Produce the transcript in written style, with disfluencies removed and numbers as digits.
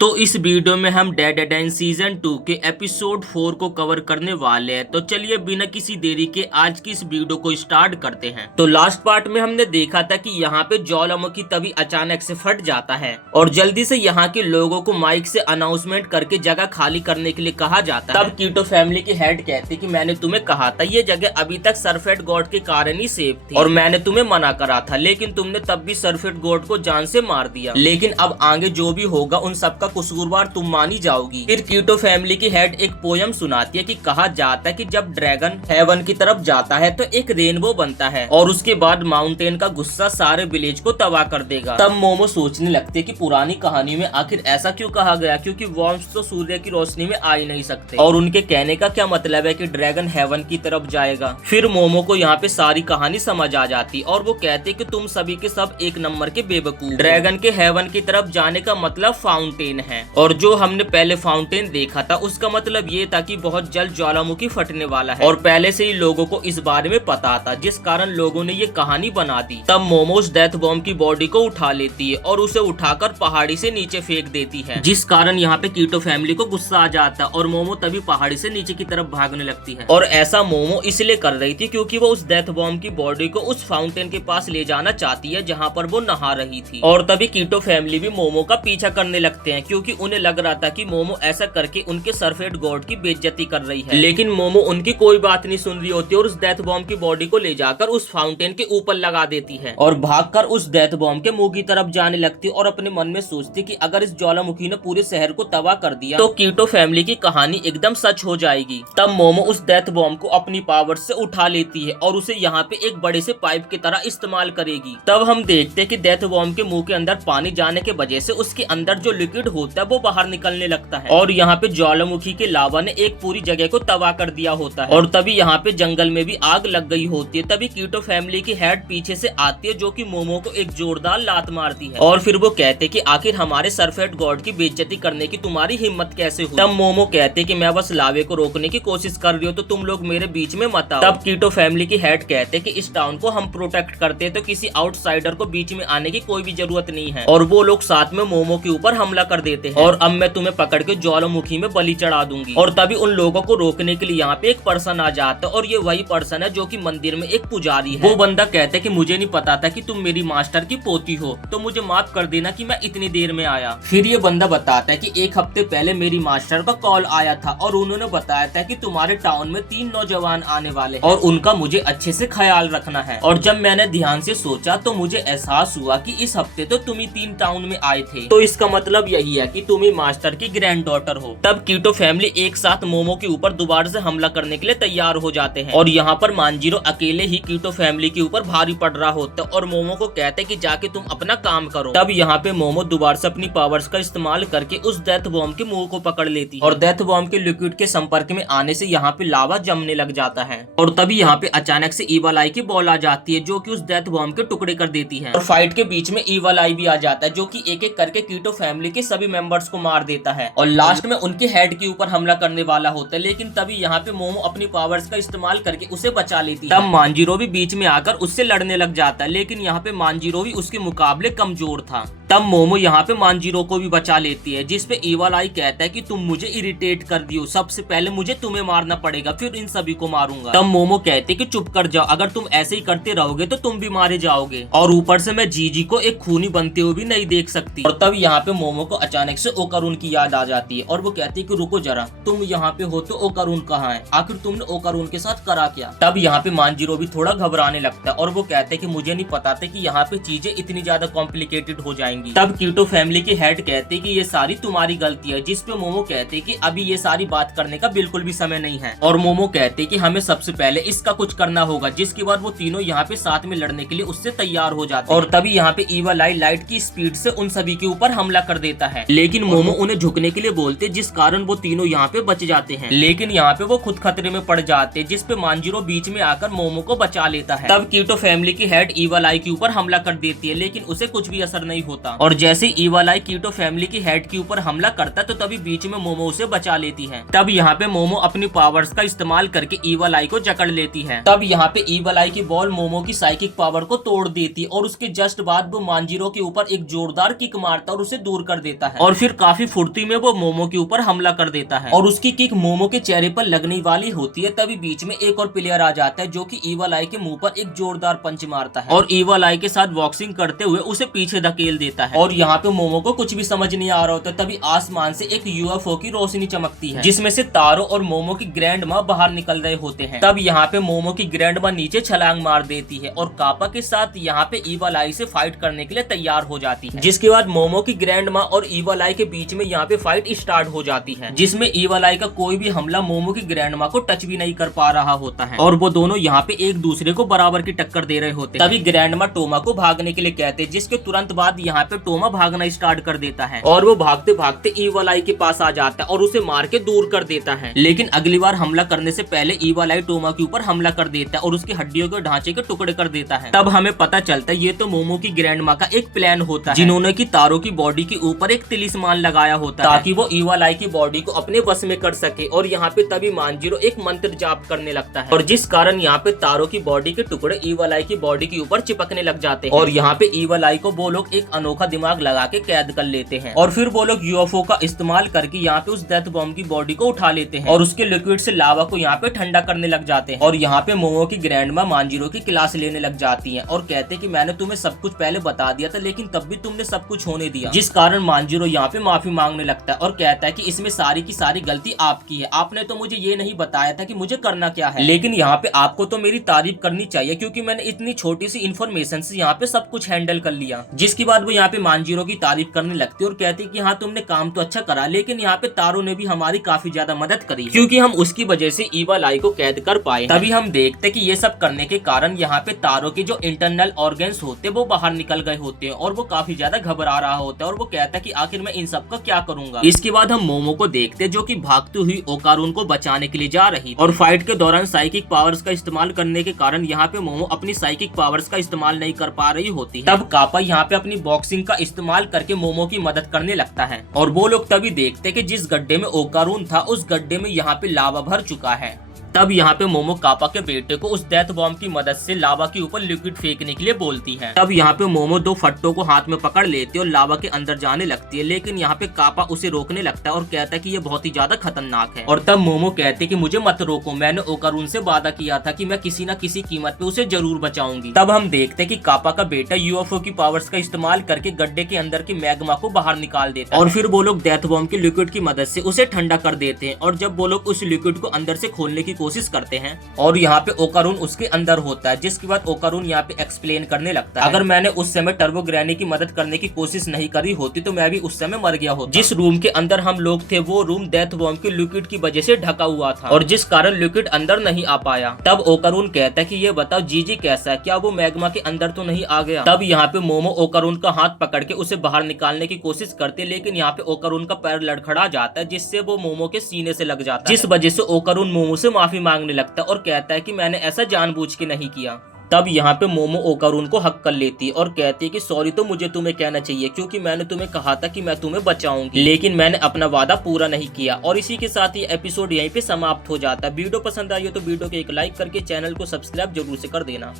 तो इस वीडियो में हम डेड एंड सीजन 2 के एपिसोड 4 को कवर करने वाले हैं। तो चलिए बिना किसी देरी के आज की इस वीडियो को स्टार्ट करते हैं। तो लास्ट पार्ट में हमने देखा था कि यहाँ पे ज्वालामुखी तभी अचानक से फट जाता है और जल्दी से यहाँ के लोगों को माइक से अनाउंसमेंट करके जगह खाली करने के लिए कहा जाता है। तब कीटो फैमिली की हेड कहती कि मैंने तुम्हें कहा था ये जगह अभी तक सरफेट गॉड के कारण ही सेफ थी और मैंने तुम्हें मना करा था, लेकिन तुमने तब भी सरफेट गॉड को जान से मार दिया। लेकिन अब आगे जो भी होगा उन सबका कसूरवार तुम मानी जाओगी। फिर कीटो फैमिली की हेड एक पोयम सुनाती है कि कहा जाता है कि जब ड्रैगन हेवन की तरफ जाता है तो एक रेनबो बनता है और उसके बाद माउंटेन का गुस्सा सारे विलेज को तबाह कर देगा। तब मोमो सोचने लगती है कि पुरानी कहानी में आखिर ऐसा क्यों कहा गया, क्योंकि वॉर्म्स तो सूर्य की रोशनी में आ ही नहीं सकते और उनके कहने का क्या मतलब है कि ड्रैगन हेवन की तरफ जाएगा। फिर मोमो को यहाँ पे सारी कहानी समझ आ जाती और वो कहते कि तुम सभी के सब एक नंबर के बेवकूफ। ड्रैगन के हेवन की तरफ जाने का मतलब फाउंटेन है और जो हमने पहले फाउंटेन देखा था उसका मतलब ये था कि बहुत जल्द ज्वालामुखी फटने वाला है और पहले से ही लोगों को इस बारे में पता था, जिस कारण लोगों ने ये कहानी बना दी। तब मोमोस डेथ बॉम्ब की बॉडी को उठा लेती है और उसे उठाकर पहाड़ी से नीचे फेंक देती है, जिस कारण यहाँ पे कीटो फैमिली को गुस्सा आ जाता है और मोमो तभी पहाड़ी से नीचे की तरफ भागने लगती है। और ऐसा मोमो इसलिए कर रही थी क्योंकि वो उस डेथ बॉम्ब की बॉडी को उस फाउंटेन के पास ले जाना चाहती है जहाँ पर वो नहा रही थी। और तभी कीटो फैमिली भी मोमो का पीछा करने लगते हैं क्योंकि उन्हें लग रहा था कि मोमो ऐसा करके उनके सरफेट गॉड की बेइज्जती कर रही है। लेकिन मोमो उनकी कोई बात नहीं सुन रही होती और उस डेथ बॉम्ब की बॉडी को ले जाकर उस फाउंटेन के ऊपर लगा देती है और भागकर उस डेथ बॉम्ब के मुंह की तरफ जाने लगती और अपने मन में सोचती कि अगर इस ज्वालामुखी ने पूरे शहर को तबाह कर दिया तो कीटो फैमिली की कहानी एकदम सच हो जाएगी। तब मोमो उस डेथ बॉम्ब को अपनी पावर से उठा लेती है और उसे यहाँ पे एक बड़े से पाइप की तरह इस्तेमाल करेगी। तब हम देखते हैं कि डेथ बॉम्ब के मुंह के अंदर पानी जाने के वजह से उसके अंदर जो लिक्विड होता है वो बाहर निकलने लगता है और यहाँ पे ज्वालामुखी के लावा ने एक पूरी जगह को तबाह कर दिया होता है। और तभी यहाँ पे जंगल में भी आग लग गई होती है। तभी कीटो फैमिली की हेड पीछे से आती है जो कि मोमो को एक जोरदार लात मारती है और फिर वो कहते कि आखिर हमारे सरफेट गॉड की बेइज्जती करने की तुम्हारी हिम्मत कैसे हुई। तब मोमो कहते कि मैं बस लावे को रोकने की कोशिश कर रही हूँ तो तुम लोग मेरे बीच में मत आओ। तब कीटो फैमिली की हेड कहते कि इस टाउन को हम प्रोटेक्ट करते तो किसी आउटसाइडर को बीच में आने की कोई भी जरूरत नहीं है। और वो लोग साथ में मोमो के ऊपर हमला कर देते हैं और अब मैं तुम्हें पकड़ के ज्वालामुखी में बलि चढ़ा दूंगी। और तभी उन लोगों को रोकने के लिए यहाँ पे एक पर्सन आ जाता है और ये वही पर्सन है जो कि मंदिर में एक पुजारी है। वो बंदा कहता है कि मुझे नहीं पता था कि तुम मेरी मास्टर की पोती हो, तो मुझे माफ कर देना कि मैं इतनी देर में आया। फिर ये बंदा बताता है कि एक हफ्ते पहले मेरी मास्टर का कॉल आया था और उन्होंने बताया था कि तुम्हारे टाउन में 3 नौजवान आने वाले हैं और उनका मुझे अच्छे से ख्याल रखना है। और जब मैंने ध्यान से सोचा तो मुझे एहसास हुआ कि इस हफ्ते तो तुम ही 3 टाउन में आए थे, तो इसका मतलब यही है कि तुम ही मास्टर की ग्रैंड डॉटर हो। तब कीटो फैमिली एक साथ मोमो के ऊपर दोबारा से हमला करने के लिए तैयार हो जाते हैं और यहाँ पर मांजीरो अकेले ही कीटो फैमिली के ऊपर भारी पड़ रहा होता है और मोमो को कहते हैं कि जाके तुम अपना काम करो। तब यहाँ पे मोमो दोबारा से अपनी पावर्स का इस्तेमाल करके उस डेथ बॉम्ब के मुंह को पकड़ लेती है और डेथ बॉम्ब के लिक्विड के संपर्क में आने से यहाँ पे लावा जमने लग जाता है। और तभी यहाँ पे अचानक से ईवल आई की बॉल आ जाती है जो कि उस डेथ बॉम्ब के टुकड़े कर देती है और फाइट के बीच में ईवल आई भी आ जाता है जो कि एक एक करके कीटो फैमिली के सभी मेंबर्स को मार देता है और लास्ट में उनके हेड के ऊपर हमला करने वाला होता है। लेकिन तभी यहाँ पे मोमो अपनी पावर्स का इस्तेमाल करके उसे बचा लेती है। तब मांजीरो भी बीच में आकर उससे लड़ने लग जाता है, लेकिन यहाँ पे मांजीरो भी उसके मुकाबले कमजोर था। तब मोमो यहाँ पे मांजीरो को भी बचा लेती है, जिसपे ईवल आई कहता है कि तुम मुझे इरिटेट कर दियो, सबसे पहले मुझे तुम्हें मारना पड़ेगा फिर इन सभी को मारूंगा। तब मोमो कहते कि चुप कर जाओ, अगर तुम ऐसे ही करते रहोगे तो तुम भी मारे जाओगे और ऊपर से मैं जीजी को एक खूनी बनते हुए भी नहीं देख सकती। और तब यहाँ पे मोमो को अचानक से ओकारून की याद आ जाती है और वो कहती है कि रुको जरा, तुम यहाँ पे हो तो ओकारून कहाँ है, आखिर तुमने ओकारून के साथ करा क्या। तब यहाँ पे मांजीरो भी थोड़ा घबराने लगता है और वो कहते हैं कि मुझे नहीं पता था कि यहाँ पे चीजें इतनी ज्यादा कॉम्प्लिकेटेड हो जाएंगी। तब कीटो फैमिली की हेड कहते कि ये सारी तुम्हारी गलती है, जिसपे मोमो कहते कि अभी ये सारी बात करने का बिल्कुल भी समय नहीं है। और मोमो कहते कि हमें सबसे पहले इसका कुछ करना होगा, जिसके बाद वो तीनों यहाँ पे साथ में लड़ने के लिए उससे तैयार हो जाते हैं। और तभी यहाँ पे ईवल आई लाइट की स्पीड से उन सभी के ऊपर हमला कर देता है, लेकिन मोमो उन्हें झुकने के लिए बोलते जिस कारण वो तीनों यहाँ पे बच जाते हैं। लेकिन यहाँ पे वो खुद खतरे में पड़ जाते, जिसपे मांजीरो बीच में आकर मोमो को बचा लेता है। तब कीटो फैमिली की हेड ईवल आई के ऊपर हमला कर देती है, लेकिन उसे कुछ भी असर नहीं होता होता। और जैसे इवल आई कीटो फैमिली की हेड के ऊपर हमला करता तो तभी बीच में मोमो उसे बचा लेती है। तब यहाँ पे मोमो अपनी पावर्स का इस्तेमाल करके इवल आई को जकड़ लेती है। तब यहाँ पे इवल आई की बॉल मोमो की साइकिक पावर को तोड़ देती और उसके जस्ट बाद वो मांजिरो के ऊपर एक जोरदार किक मारता और उसे दूर कर देता है। और फिर काफी फुर्ती में वो मोमो के ऊपर हमला कर देता है और उसकी किक मोमो के चेहरे पर लगने वाली होती है। तभी बीच में एक और प्लेयर आ जाता है जो कि इवल आई के मुंह पर एक जोरदार पंच मारता है और इवल आई के साथ बॉक्सिंग करते हुए उसे पीछे धकेल देता है। और यहाँ पे मोमो को कुछ भी समझ नहीं आ रहा होता तभी आसमान से एक यूएफओ की रोशनी चमकती है जिसमें से तारो और मोमो की ग्रैंड माँ बाहर निकल रहे होते हैं। तब यहाँ पे मोमो की ग्रैंड माँ नीचे छलांग मार देती है और कापा के साथ यहाँ पे इवल आई से फाइट करने के लिए तैयार हो जाती है। जिसके बाद मोमो की ग्रैंड माँ और इवल आई के बीच में यहाँ पे फाइट स्टार्ट हो जाती है जिसमें इवल आई का कोई भी हमला मोमो की ग्रैंड माँ को टच भी नहीं कर पा रहा होता है और वो दोनों यहाँ पे एक दूसरे को बराबर की टक्कर दे रहे होते हैं। तभी ग्रैंड माँ टोमा को भागने के लिए कहते हैं जिसके तुरंत बाद यहाँ पे टोमा भागना स्टार्ट कर देता है और वो भागते भागते इवल आई के पास आ जाता है और उसे मार के दूर कर देता है। लेकिन अगली बार हमला करने से पहले इवल आई टोमा के ऊपर हमला कर देता है और उसकी हड्डियों के ढांचे के टुकड़े कर देता है। तब हमें पता चलता है ये तो मोमो की ग्रैंड माँ का एक प्लान होता है जिन्होंने की तारो की बॉडी के ऊपर एक तिलिस्मान लगाया होता है ताकि वो इवल आई की बॉडी को अपने बस में कर सके। और यहाँ पे तभी मांजिरो एक मंत्र जाप करने लगता है और जिस कारण यहाँ पे तारो की बॉडी के टुकड़े इवल आई की बॉडी के ऊपर चिपकने लग जाते हैं और यहाँ पे इवल आई को वो लोग एक अनोखा दिमाग लगा के कैद कर लेते हैं और फिर वो लोग यूएफओ का इस्तेमाल करके यहाँ पे उस डेथ बॉम्ब की बॉडी को उठा लेते हैं और उसके लिक्विड से लावा को यहाँ पे ठंडा करने लग जाते हैं। और यहाँ पे मोमो की ग्रैंड माँ मांजिरो की क्लास लेने लग जाती है और कहते हैं कि मैंने तुम्हें सब कुछ पहले बता दिया था लेकिन तब भी तुमने सब कुछ होने दिया। जिस कारण मांजिरो यहाँ पे माफी मांगने लगता है और कहता है कि इसमें सारी की सारी गलती आपकी है, आपने तो मुझे ये नहीं बताया था कि मुझे करना क्या है। लेकिन यहाँ पे आपको तो मेरी तारीफ करनी चाहिए क्योंकि मैंने इतनी छोटी सी इन्फॉर्मेशन से यहाँ पे सब कुछ हैंडल कर लिया। जिसके बाद वो यहाँ पे मांजिरो की तारीफ करने लगती है और कहती है कि हाँ तुमने काम तो अच्छा करा लेकिन यहाँ पे तारो ने भी हमारी काफी ज्यादा मदद करी क्योंकि हम उसकी वजह से इवल आई को कैद कर पाए। तभी हम देखते कि ये सब करने के कारण यहाँ पे तारो के जो इंटरनल ऑर्गन्स होते वो बाहर निकल गए होते हैं और वो काफी ज्यादा घबरा रहा होता है और वो कहता है कि आखिर मैं इन सब का क्या करूंगा। इसके बाद हम मोमो को देखते जो कि भागती हुई ओकारून को बचाने के लिए जा रही और फाइट के दौरान साइकिक पावर्स का इस्तेमाल करने के कारण यहाँ पे मोमो अपनी साइकिक पावर्स का इस्तेमाल नहीं कर पा रही होती है। तब कापा यहाँ पे अपनी बॉक्सिंग का इस्तेमाल करके मोमो की मदद करने लगता है और वो लोग तभी देखते कि जिस गड्ढे में ओकारून था उस गड्ढे में यहाँ पे लावा भर चुका है। तब यहाँ पे मोमो कापा के बेटे को उस डेथ बॉम्ब की मदद से लावा के ऊपर लिक्विड फेंकने के लिए बोलती है। तब यहाँ पे मोमो दो फट्टों को हाथ में पकड़ लेती है और लावा के अंदर जाने लगती है लेकिन यहाँ पे कापा उसे रोकने लगता है और कहता है कि ये बहुत ही ज्यादा खतरनाक है। और तब मोमो कहते कि मुझे मत रोको, मैंने ओकारून से वादा किया था कि मैं किसी न किसी कीमत पे उसे जरूर बचाऊंगी। तब हम देखते कि कापा का बेटा यूएफओ की पावर्स का इस्तेमाल करके गड्ढे के अंदर की मैग्मा को बाहर निकाल देता है और फिर वो लोग डेथ बॉम्ब के लिक्विड की मदद से उसे ठंडा कर देते हैं। और जब वो लोग उस लिक्विड को अंदर से खोलने की कोशिश करते हैं और यहाँ पे ओकारून उसके अंदर होता है जिसके बाद ओकारून यहाँ पे एक्सप्लेन करने लगता है अगर मैंने उस समय टर्बो ग्रैनी की मदद करने की कोशिश नहीं करी होती तो मैं भी उस समय मर गया होता। जिस रूम के अंदर हम लोग थे वो रूम डेथ बॉम्ब के लिक्विड की वजह से ढका हुआ था और जिस कारण लिक्विड अंदर नहीं आ पाया। तब ओकारून कहता है कि ये बताओ जीजी कैसा है, क्या वो मैग्मा के अंदर तो नहीं आ गया। तब यहाँ पे मोमो ओकारून का हाथ पकड़ के उसे बाहर निकालने की कोशिश करते लेकिन यहाँ पे ओकारून का पैर लड़खड़ा जाता है जिससे वो मोमो के सीने से लग जाता है जिस वजह से ओकारून मोमो से माफी मांगने लगता है और कहता है कि मैंने ऐसा जानबूझ के नहीं किया। तब यहाँ पे मोमो ओकारून को हक कर लेती है और कहती है कि सॉरी तो मुझे तुम्हें कहना चाहिए क्योंकि मैंने तुम्हें कहा था कि मैं तुम्हें बचाऊंगी लेकिन मैंने अपना वादा पूरा नहीं किया। और इसी के साथ ये एपिसोड यहीं पे समाप्त हो जाता है। वीडियो पसंद आई हो तो वीडियो को एक लाइक करके चैनल को सब्सक्राइब जरूर से कर देना।